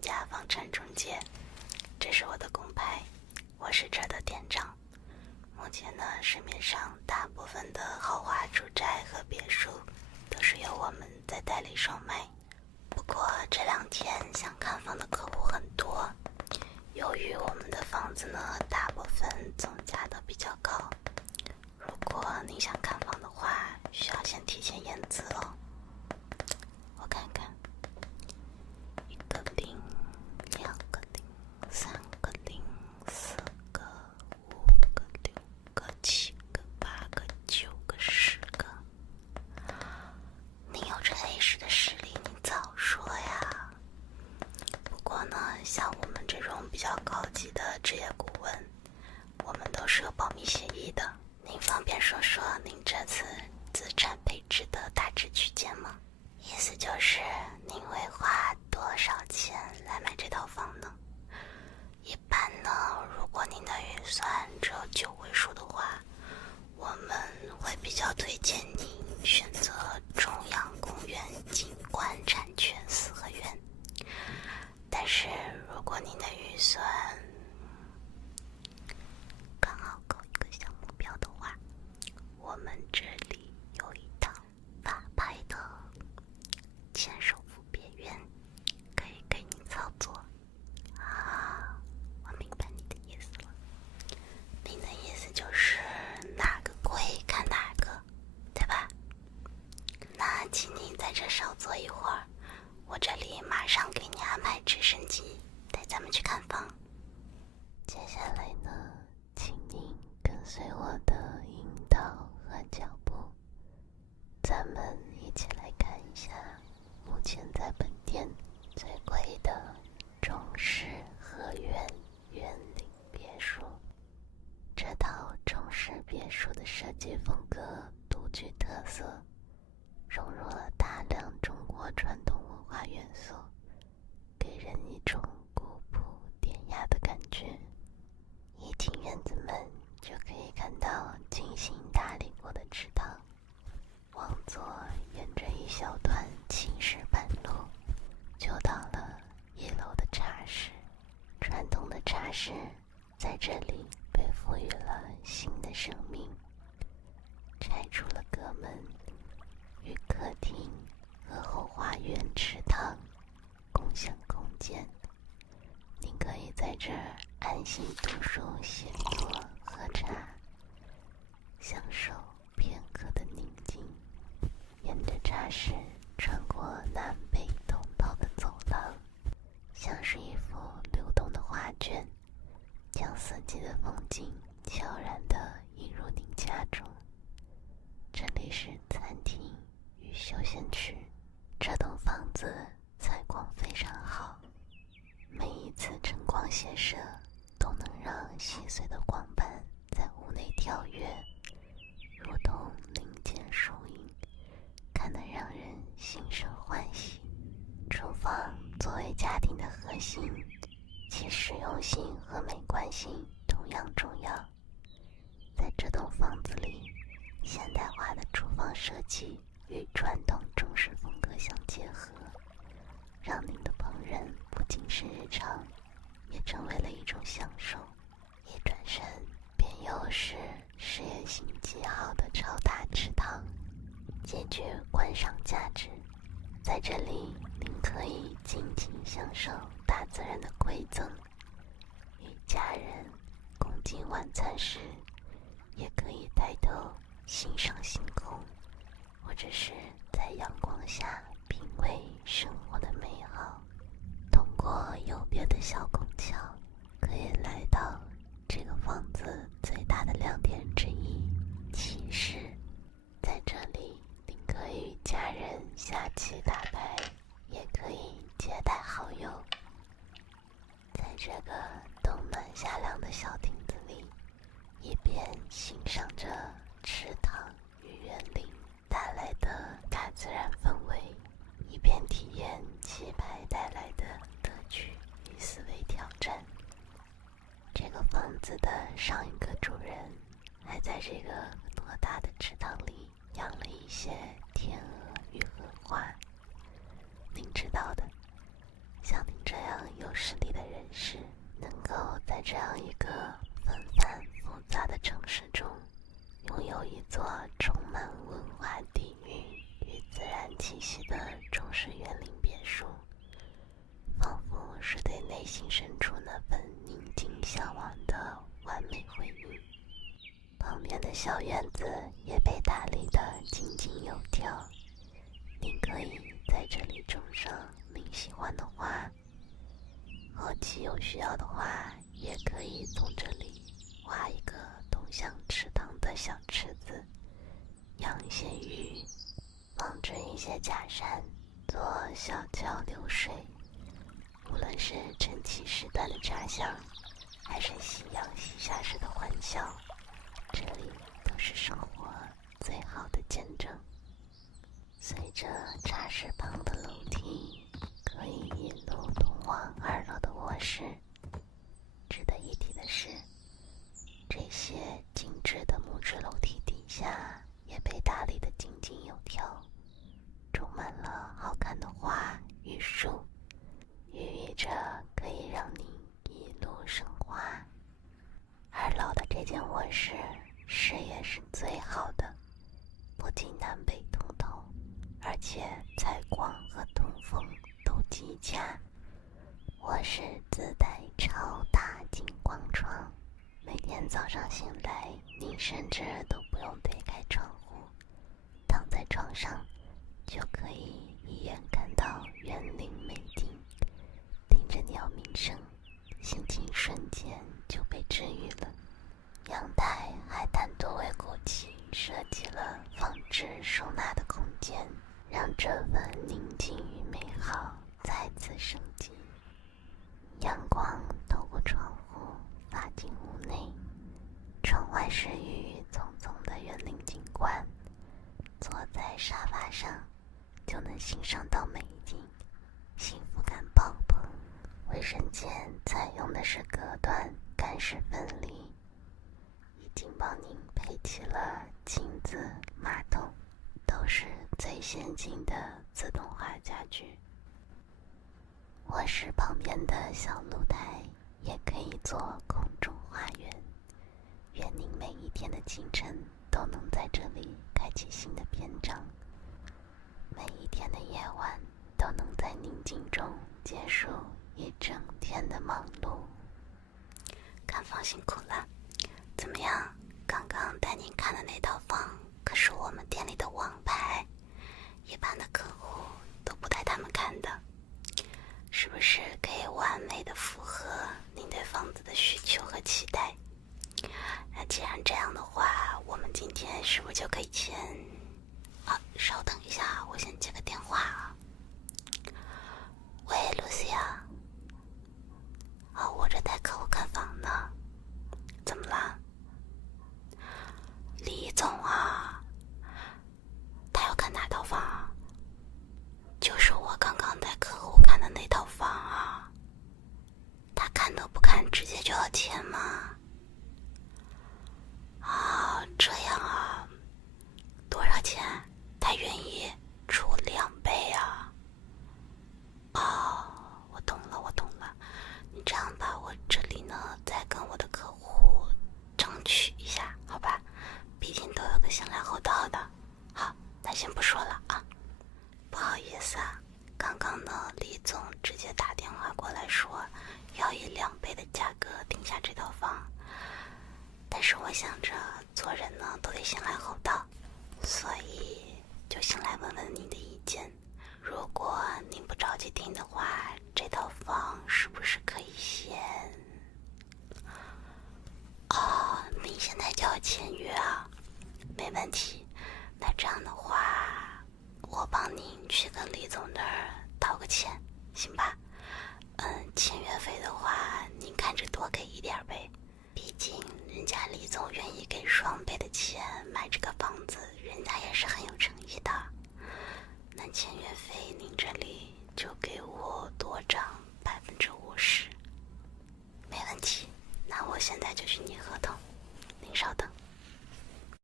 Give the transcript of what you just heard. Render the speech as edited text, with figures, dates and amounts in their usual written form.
家房產中介，這是我的公牌，我是這兒的店長。目前呢，市面上大部分的豪華住宅和別墅都是由我們在代理售賣。不過這2天想看房的客戶很多，由於我們的房子呢，大部分总價都比較高。如果您想看房的话，需要先提前驗資哦。我看看，1個0，2個0，3個0，4個，5個6個7個8個9個10個。你有這 A 市的實力，你早說呀！不過呢，像我們這種比较高級的職業顧問，我們都是有保密協議的。您方便說說您這次資產配置的大致区間吗？意思就是您会花多少錢來買這套房呢？一般呢，如果您的預算只有9位數的話，我們會比較推薦您選擇中央公園景觀產權4合院。但是如果您的預算剛好夠一个小目標的話，我們這裡有一套法拍的前首付別院，可以給您操作啊。我明白你的意思了，您的意思就是哪個貴看哪個，對吧？那請您在這稍坐一會兒，我這裡馬上給你安排直升機帶咱們去看房。接下來呢，請您跟隨我的引導和腳步，咱們一起來看一下目前在本店最貴的中式合院園林別墅。這套中式別墅的設計風格獨具特色，融入了大量中國傳統文化元素，給人一種古樸典雅的感覺。一進院子門就可以看到精心打理過的池塘，往左沿着一小段青石板路，就到了1樓的茶室。傳統的茶室在這裡被賦予了新的生命，拆除了閣門，與客廳和後花園池塘共享空間。您可以在這兒安心讀書寫作喝茶，享受片刻的寧靜。沿着茶室穿過南北通道的走廊，像是一幅流動的畫卷，將四季的風景悄然地引入您家中。這裡是餐廳與休閒區，這棟房子採光非常好，每一次燈光斜射都能讓細碎的光斑在屋內跳躍，如同林間樹影，看得讓人心生歡喜。廚房作為家庭的核心，其實用性和美觀性同樣重要。在這棟房子裡，現代化的廚房設計與傳統中式風格相結合，讓您的烹飪不僅是日常，也成為了一種享受。一轉身便又是事業心極好的超大池塘，極具觀賞價值。在這裡，您可以盡情享受大自然的饋贈，與家人共進晚餐時，也可以抬頭欣賞星空，或者是在陽光下品味生活的美好。通過右邊的小拱橋，可以來到這個房子最大的亮點之一——棋室。在這裡，您可以與家人下棋打牌，也可以接待好友。在這個冬暖夏涼的小亭子裡，一邊欣賞着池塘與園林帶來的大自然氛圍，一邊體驗棋牌帶來的樂趣與思維挑戰。這個房子的上一個主人還在這個偌大的池塘裡養了一些天鵝與荷花。您知道的，像您這樣是能夠在這樣一個紛繁複雜的城市中，擁有一座充滿文化底蘊與自然氣息的中式園林別墅，仿佛是對內心深處那份寧靜向往的完美回應。旁邊的小院子也被打理得井井有條，你可以在這裡種上你喜歡的花，後期有需要的話，也可以從這裡挖一個通向池塘的小池子，養一些魚，放置一些假山，做小橋流水。無論是晨起時段的茶香，還是夕陽西下時的歡笑，這裡都是生活最好的見證。隨着茶室旁的樓梯，可以一路通往2樓的臥室。值得一提的是，這些精致的木質樓梯底下也被打理得井井有條，種滿了好看的花與樹，寓意着可以讓你一路升华。2樓的這間臥室视野是最好的，不僅南北通透，而且采光和通風都極佳。臥室自帶超大景光窗，每天早上醒來，你甚至都不用推開窗戶，躺在床上就可以一眼看到园林美景，聽着鳥鳴聲，心情瞬間就被治癒了。陽台還單獨為古蹟設計了放置收納的空間，讓這份寧靜與美好再次升級。陽光透過窗戶灑進屋內，窗外是鬱鬱蔥蔥的園林景觀，坐在沙發上就能欣賞到美景，幸福感爆棚。衛生間採用的是隔斷乾濕分離，已經幫您配齊了鏡子、馬桶，都是最先進的自動化家具。臥室旁邊的小露台也可以做空中花園，願您每一天的清晨都能在這裡開啟新的篇章，每一天的夜晚都能在寧靜中結束一整天的忙碌。看房辛苦了，怎麼樣？剛剛带您看的那套房可是我們店裡的王牌，一般的客戶都不带他們看的，是不是可以完美的符合您对房子的需求和期待？那既然这样的话，我们今天是不是就可以签？稍等一下，我先接个电话啊。喂，Lucia。我这带客户看房呢，怎么了？李总啊，他要看哪套房？就是我刚刚带客户看的那套房啊。他看都不看，直接就要签吗？这样啊，多少钱？他愿意出2倍啊？我懂了。你这样吧，我这里呢再跟我的客户争取一下，好吧？毕竟都有个先来后到的。好，那先不说了啊。不好意思啊，刚刚呢李总直接打电话过来说要以2倍的价格定下这套房，但是我想着做人呢都得先来后到，所以就先来问问您的意见。如果您不着急定的话，这套房是不是可以先……您现在就要签约啊？没问题。那这样的话，我帮您去跟李总那兒道個歉，行吧？签約費的話，您看着多給1點唄。畢竟人家李總願意給2倍的錢買這個房子，人家也是很有誠意的。那簽約費您這裡就給我多漲50%，沒問題。那我現在就去擬合同，您稍等。